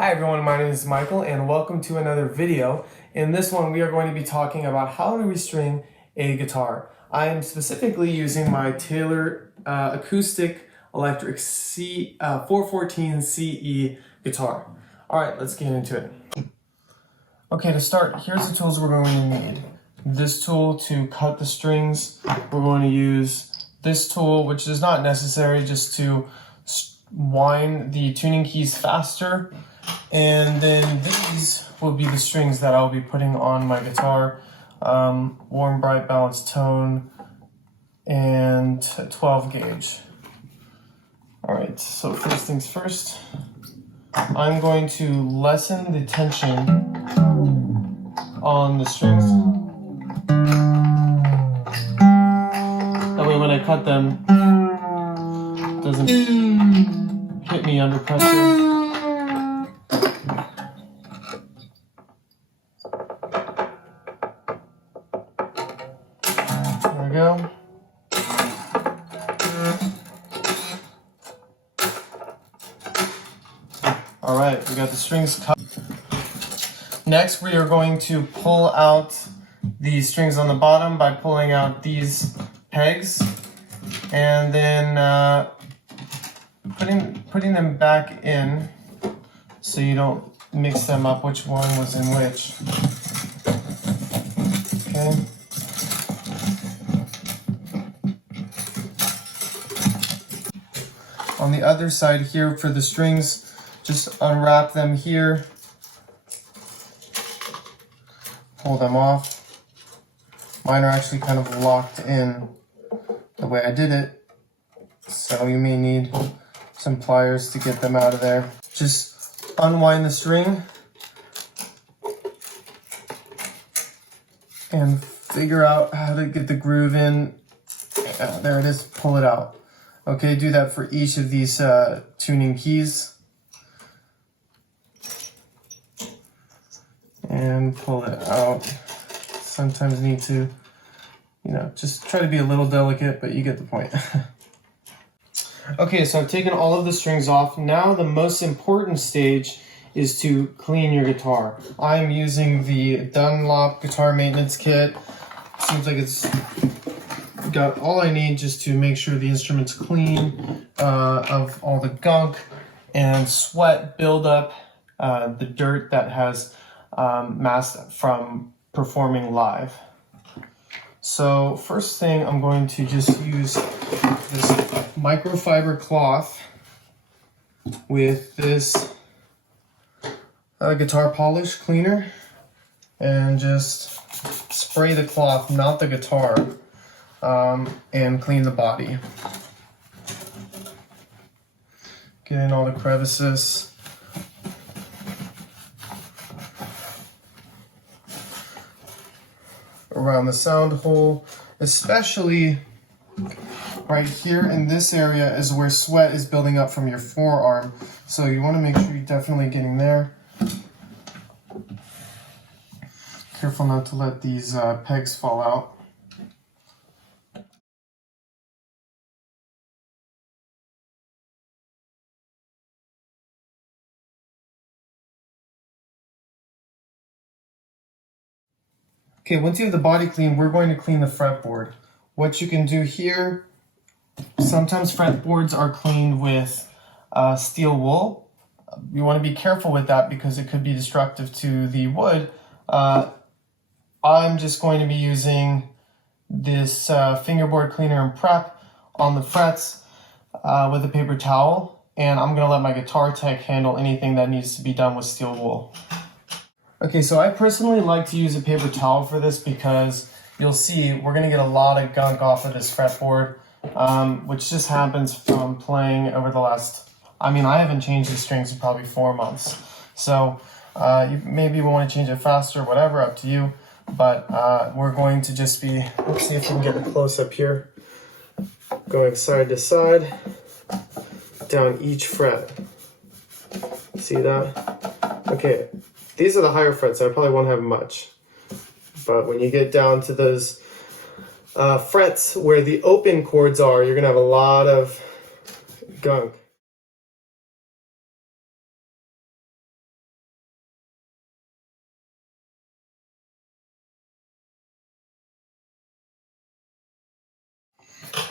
Hi everyone, my name is Michael and welcome to another video. In this one we are going to be talking about how to restring a guitar. I am specifically using my Taylor acoustic electric 414 CE guitar. Alright, let's get into it. Okay, to start, here's the tools we're going to need. This tool to cut the strings. We're going to use this tool, which is not necessary, just to wind the tuning keys faster. And then these will be the strings that I'll be putting on my guitar. Warm, bright, balanced tone, and 12 gauge. Alright, so first things first, I'm going to lessen the tension on the strings. That way when I cut them, it doesn't hit me under pressure. There we go. Alright, we got the strings cut. Next, we are going to pull out the strings on the bottom by pulling out these pegs and then putting them back in so you don't mix them up which one was in which. Okay. On the other side here for the strings, just unwrap them here, pull them off. Mine are actually kind of locked in the way I did it, so you may need some pliers to get them out of there. Just unwind the string and figure out how to get the groove in. There it is, pull it out. Okay, do that for each of these tuning keys. And pull it out. Sometimes need to, just try to be a little delicate, but you get the point. Okay, so I've taken all of the strings off. Now the most important stage is to clean your guitar. I'm using the Dunlop guitar maintenance kit. Seems like it's got all I need just to make sure the instrument's clean of all the gunk and sweat buildup, the dirt that has masked from performing live. So first thing, I'm going to just use this microfiber cloth with this guitar polish cleaner and just spray the cloth, not the guitar, and clean the body. Get in all the crevices. Around the sound hole, especially right here in this area is where sweat is building up from your forearm. So you want to make sure you're definitely getting there. Careful not to let these pegs fall out. Okay, once you have the body clean, we're going to clean the fretboard. What you can do here, sometimes fretboards are cleaned with steel wool. You want to be careful with that because it could be destructive to the wood. I'm just going to be using this fingerboard cleaner and prep on the frets with a paper towel, and I'm going to let my guitar tech handle anything that needs to be done with steel wool. Okay, so I personally like to use a paper towel for this because you'll see we're going to get a lot of gunk off of this fretboard, which just happens from playing over the last, I haven't changed the strings in probably 4 months. So you maybe want to change it faster, whatever, up to you. But we're going to just be, let's see if we can get a close up here, going side to side, down each fret. See that? Okay. These are the higher frets, so I probably won't have much. But when you get down to those frets where the open chords are, you're going to have a lot of gunk.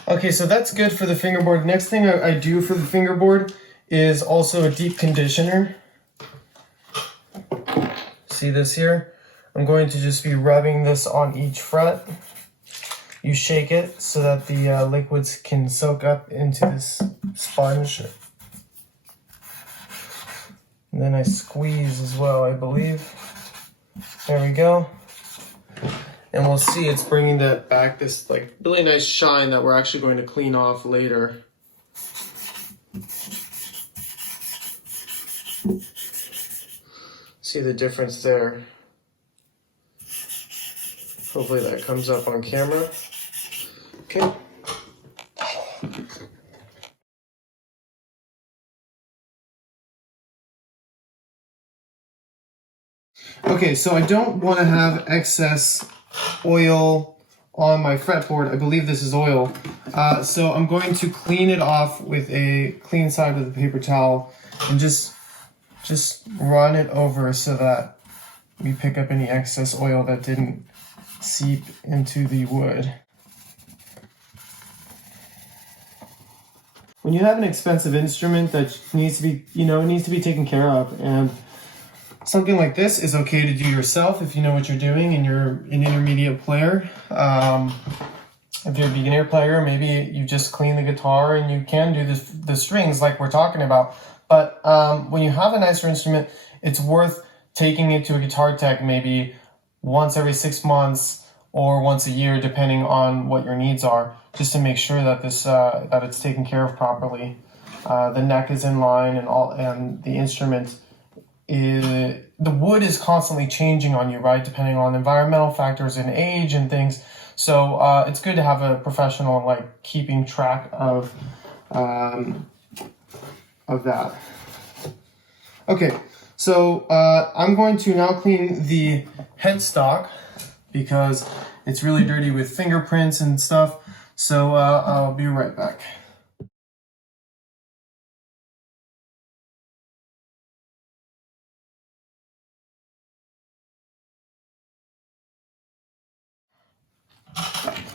Okay, so that's good for the fingerboard. Next thing I do for the fingerboard is also a deep conditioner. See this here? I'm going to just be rubbing this on each fret. You shake it so that the liquids can soak up into this sponge. And then I squeeze as well, I believe. There we go. And we'll see it's bringing back this like really nice shine that we're actually going to clean off later. See the difference there. Hopefully that comes up on camera. Okay. Okay, so I don't want to have excess oil on my fretboard. I believe this is oil. So I'm going to clean it off with a clean side of the paper towel and just run it over so that we pick up any excess oil that didn't seep into the wood. When you have an expensive instrument that needs to be, needs to be taken care of, and something like this is okay to do yourself if you know what you're doing and you're an intermediate player. If you're a beginner player, maybe you just clean the guitar and you can do the strings like we're talking about. But when you have a nicer instrument, it's worth taking it to a guitar tech maybe once every 6 months or once a year, depending on what your needs are, just to make sure that that it's taken care of properly. The neck is in line and the instrument the wood is constantly changing on you, right? Depending on environmental factors and age and things. So it's good to have a professional like keeping track of that. Okay, so I'm going to now clean the headstock because it's really dirty with fingerprints and stuff. So I'll be right back.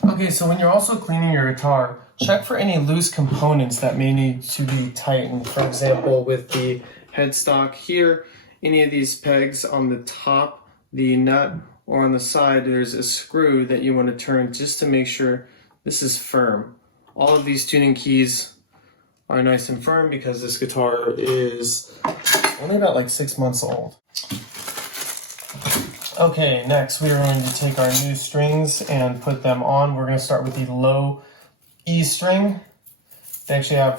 Okay, so when you're also cleaning your guitar, check for any loose components that may need to be tightened. For example, with the headstock here, any of these pegs on the top, the nut, or on the side, there's a screw that you want to turn just to make sure this is firm. All of these tuning keys are nice and firm because this guitar is only about like 6 months old. Okay, next we are going to take our new strings and put them on. We're going to start with the low E string. They actually have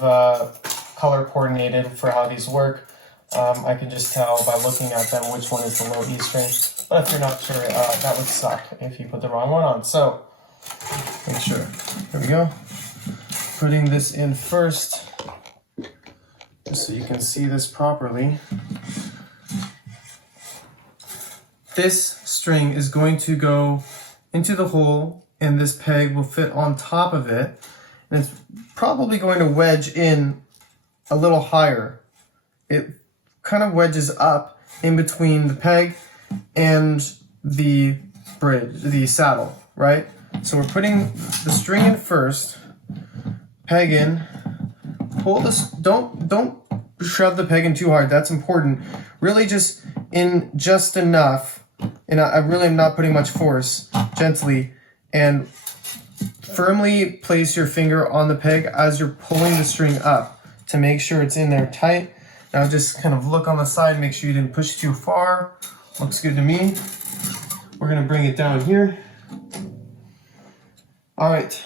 color coordinated for how these work. I can just tell by looking at them which one is the low E string. But if you're not sure, that would suck if you put the wrong one on. So, make sure. Here we go. Putting this in first, just so you can see this properly. This string is going to go into the hole and this peg will fit on top of it. And it's probably going to wedge in a little higher. It kind of wedges up in between the peg and the bridge, the saddle, right? So we're putting the string in first, peg in, pull this, don't shove the peg in too hard, that's important. Really just in just enough. And I really am not putting much force, gently, and firmly place your finger on the peg as you're pulling the string up to make sure it's in there tight. Now just kind of look on the side, make sure you didn't push too far. Looks good to me. We're gonna bring it down here. All right,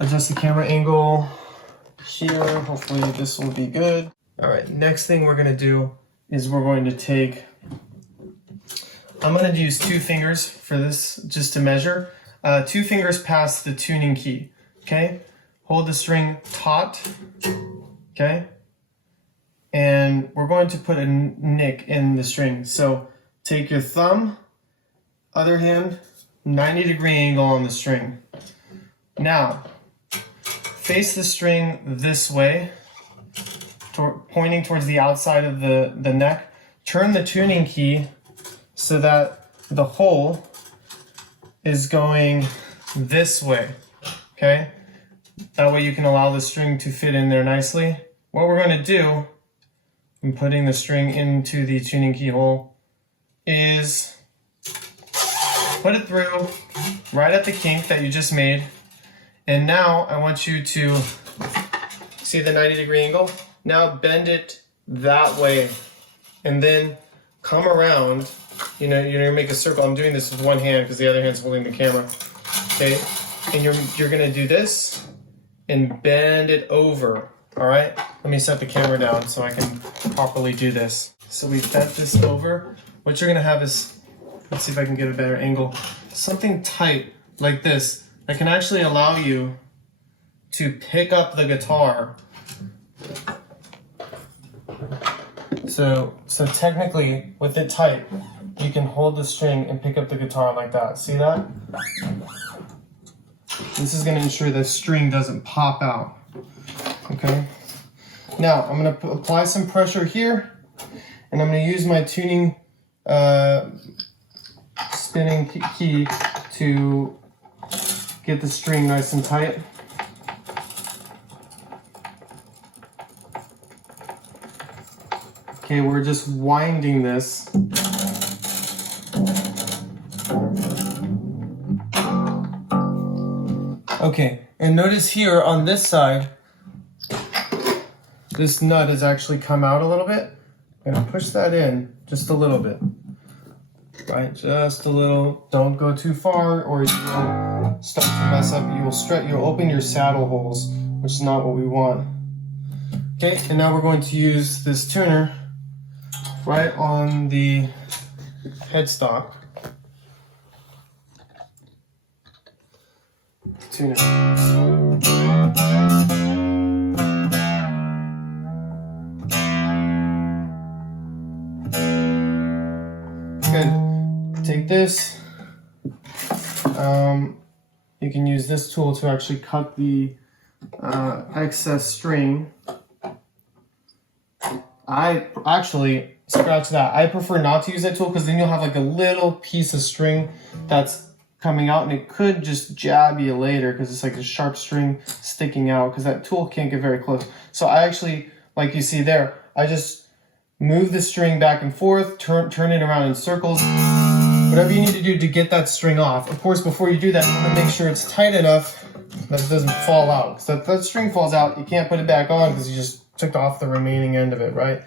adjust the camera angle here. Hopefully this will be good. All right, next thing we're gonna do is we're going to take, I'm going to use 2 fingers for this just to measure. 2 fingers past the tuning key, okay? Hold the string taut, okay? And we're going to put a nick in the string. So take your thumb, other hand, 90-degree angle on the string. Now, face the string this way, pointing towards the outside of the neck. Turn the tuning key so that the hole is going this way, okay? That way you can allow the string to fit in there nicely. What we're going to do in putting the string into the tuning keyhole is put it through right at the kink that you just made. And now I want you to see the 90-degree angle. Now bend it that way and then come around. You know, you're gonna make a circle. I'm doing this with one hand because the other hand's holding the camera. Okay, and you're gonna do this and bend it over. All right, let me set the camera down so I can properly do this. So we bent this over. What you're gonna have is, let's see if I can get a better angle, something tight like this that can actually allow you to pick up the guitar. So technically, with it tight, you can hold the string and pick up the guitar like that. See that? This is going to ensure the string doesn't pop out. Okay. Now I'm going to apply some pressure here, and I'm going to use my tuning spinning key to get the string nice and tight. Okay, we're just winding this. Okay, and notice here on this side, this nut has actually come out a little bit. I'm gonna push that in just a little bit. Right, just a little. Don't go too far or you will start to mess up. You'll open your saddle holes, which is not what we want. Okay, and now we're going to use this tuner right on the headstock. Tune it. Good. Take this. You can use this tool to actually cut the excess string. I actually, scratch that. I prefer not to use that tool because then you'll have like a little piece of string that's coming out and it could just jab you later because it's like a sharp string sticking out because that tool can't get very close. So I actually, like you see there, I just move the string back and forth, turn it around in circles, whatever you need to do to get that string off. Of course, before you do that, you want to make sure it's tight enough that it doesn't fall out. So if that string falls out, you can't put it back on because you just took off the remaining end of it, right?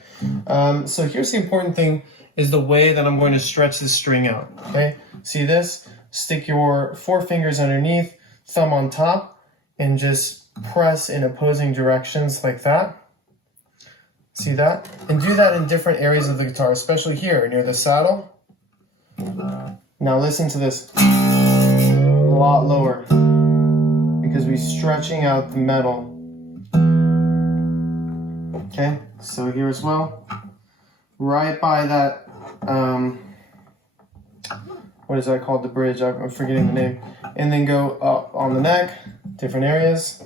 So here's the important thing is the way that I'm going to stretch this string out, okay? See this? Stick your 4 fingers underneath, thumb on top, and just press in opposing directions like that. See that? And do that in different areas of the guitar, especially here near the saddle. Now listen to this. A lot lower because we're stretching out the metal. Okay, so here as well, right by that, what is that called, the bridge, I'm forgetting the name, and then go up on the neck, different areas.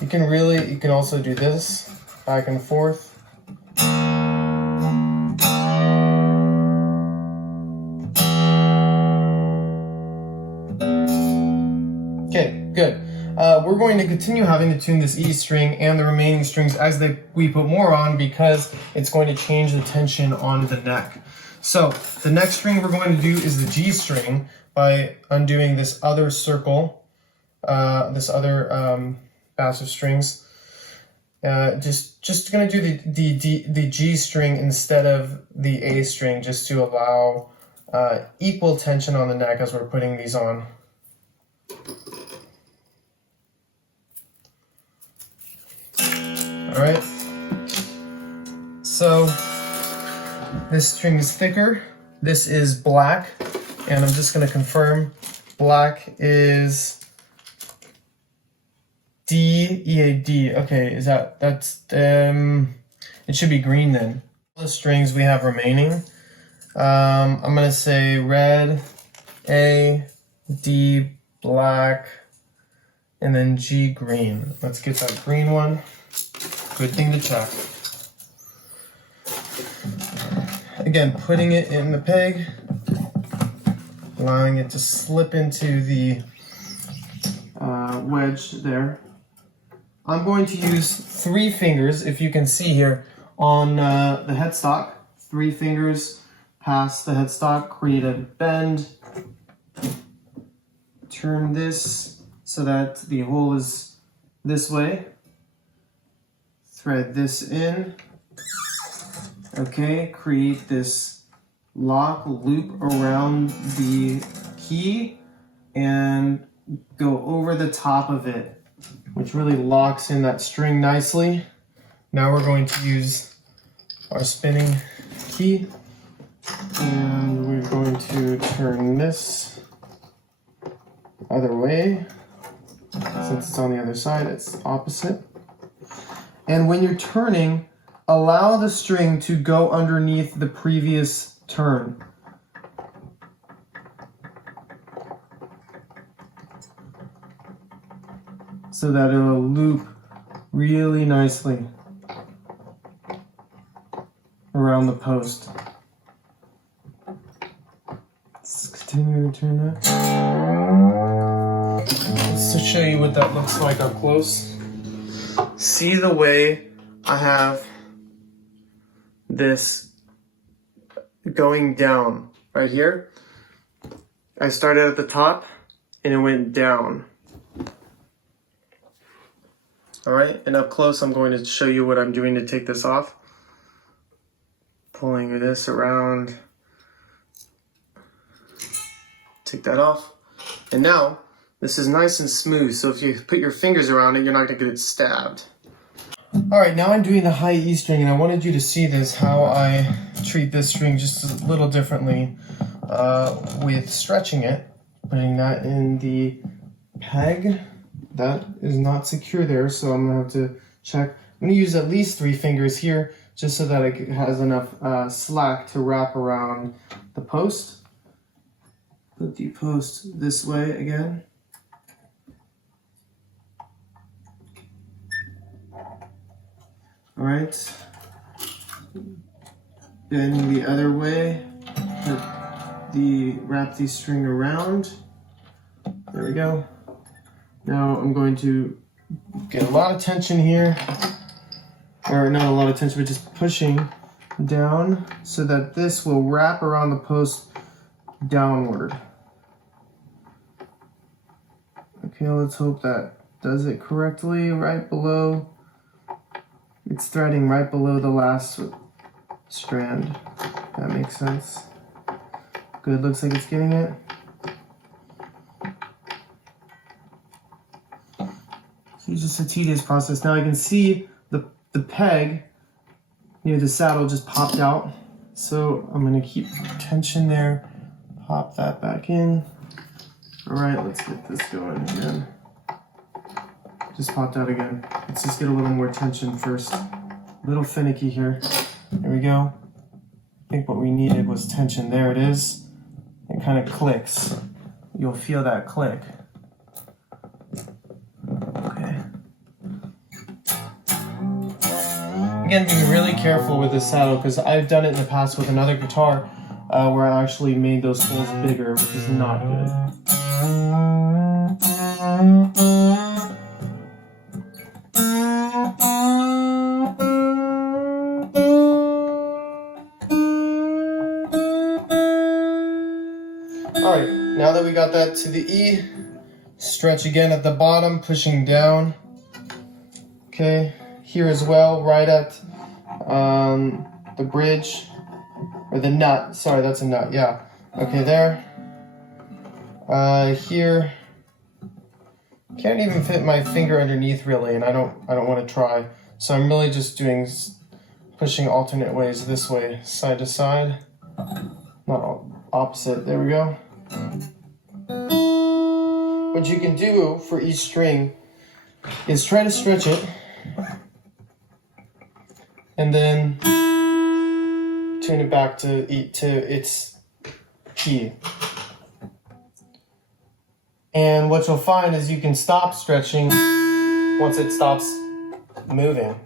You can also do this, back and forth. Okay, good. We're going to continue having to tune this E string and the remaining strings as we put more on because it's going to change the tension on the neck. So the next string we're going to do is the G string by undoing this other circle, this other batch of strings. Just going to do the G string instead of the A string just to allow equal tension on the neck as we're putting these on. All right, so this string is thicker, this is black, and I'm just going to confirm black is D, E, A, D. Okay, that's it should be green then. The strings we have remaining, I'm going to say red, A, D, black, and then G, green. Let's get that green one. Good thing to check. Again, putting it in the peg, allowing it to slip into the wedge there. I'm going to use 3 fingers, if you can see here, on the headstock. 3 fingers past the headstock, create a bend. Turn this so that the hole is this way. Thread this in. Okay, create this lock loop around the key and go over the top of it, which really locks in that string nicely. Now we're going to use our spinning key, and we're going to turn this other way. Since it's on the other side, it's opposite. And when you're turning, allow the string to go underneath the previous turn. So that it'll loop really nicely around the post. Let's continue to turn that. Just to show you what that looks like up close. See the way I have this going down right here? I started at the top and it went down. All right, and up close, I'm going to show you what I'm doing to take this off. Pulling this around. Take that off. And now, this is nice and smooth, so if you put your fingers around it, you're not gonna get it stabbed. All right, now I'm doing the high E string, and I wanted you to see this, how I treat this string just a little differently with stretching it, putting that in the peg. That is not secure there, so I'm gonna have to check. I'm gonna use at least 3 fingers here, just so that it has enough slack to wrap around the post. Put the post this way again. All right. Then the other way, wrap the string around. There we go. Now I'm going to get a lot of tension here, or not a lot of tension, but just pushing down so that this will wrap around the post downward. Okay, let's hope that does it correctly. Right below, it's threading right below the last strand. That makes sense. Good, looks like it's getting it. It's just a tedious process. Now I can see the peg near the saddle just popped out. So I'm gonna keep tension there, pop that back in. All right, let's get this going again. Just popped out again. Let's just get a little more tension first. A little finicky here. There we go. I think what we needed was tension. There it is. It kind of clicks. You'll feel that click. Again, be really careful with this saddle because I've done it in the past with another guitar where I actually made those holes bigger, which is not good. All right, now that we got that to the E, stretch again at the bottom, pushing down. Okay. Here as well, right at the bridge, or the nut. Sorry, that's a nut, yeah. Okay, there. Here, can't even fit my finger underneath really, and I don't want to try. So I'm really just pushing alternate ways this way, side to side. Not opposite, there we go. What you can do for each string is try to stretch it, and then turn it back to its key. And what you'll find is you can stop stretching once it stops moving.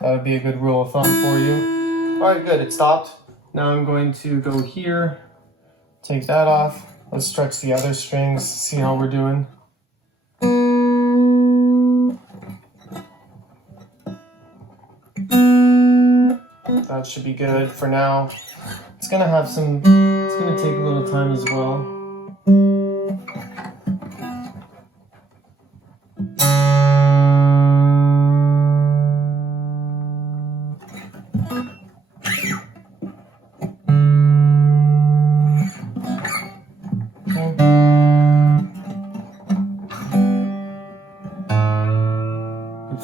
That would be a good rule of thumb for you. All right, good, it stopped. Now I'm going to go here, take that off. Let's stretch the other strings, see how we're doing. that should be good for now. It's gonna take a little time as well.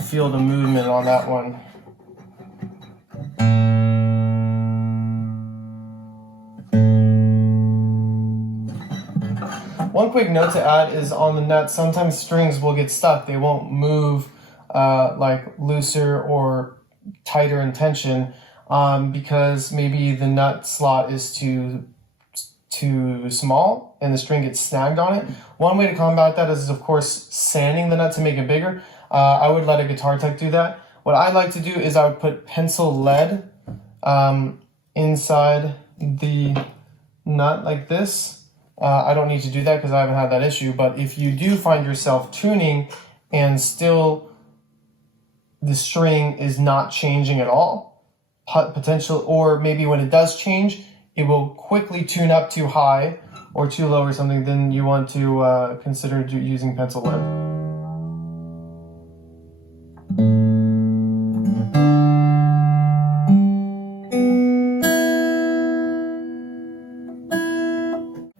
Feel the movement on that one. One quick note to add is on the nut, sometimes strings will get stuck. They won't move like looser or tighter in tension because maybe the nut slot is too small and the string gets snagged on it. One way to combat that is, of course, sanding the nut to make it bigger. I would let a guitar tech do that. What I like to do is I would put pencil lead inside the nut like this. I don't need to do that because I haven't had that issue, but if you do find yourself tuning and still the string is not changing at all, or maybe when it does change, it will quickly tune up too high or too low or something, then you want to consider using pencil lead.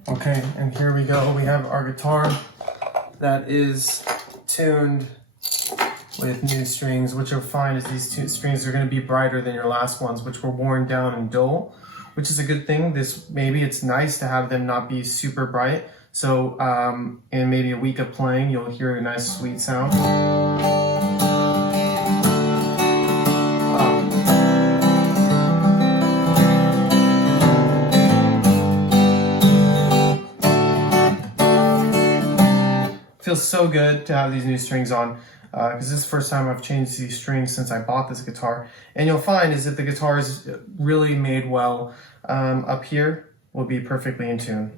Okay, and here we go. We have our guitar that is tuned with new strings. What you'll find is these two strings are going to be brighter than your last ones, which were worn down and dull, which is a good thing. Maybe it's nice to have them not be super bright. So in maybe a week of playing, you'll hear a nice sweet sound. Feels so good to have these new strings on because this is the first time I've changed these strings since I bought this guitar. And you'll find is that the guitar is really made well up here will be perfectly in tune.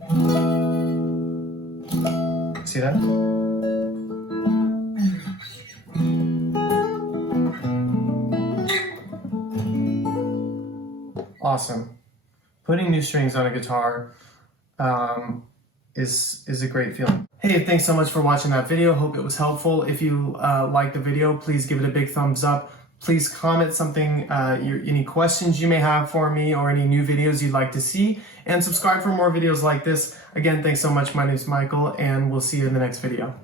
See that? Awesome. Putting new strings on a guitar is a great feeling. Hey, thanks so much for watching that video. Hope it was helpful. If you liked the video, please give it a big thumbs up. Please comment something, any questions you may have for me or any new videos you'd like to see, and subscribe for more videos like this. Again, thanks so much. My name is Michael, and we'll see you in the next video.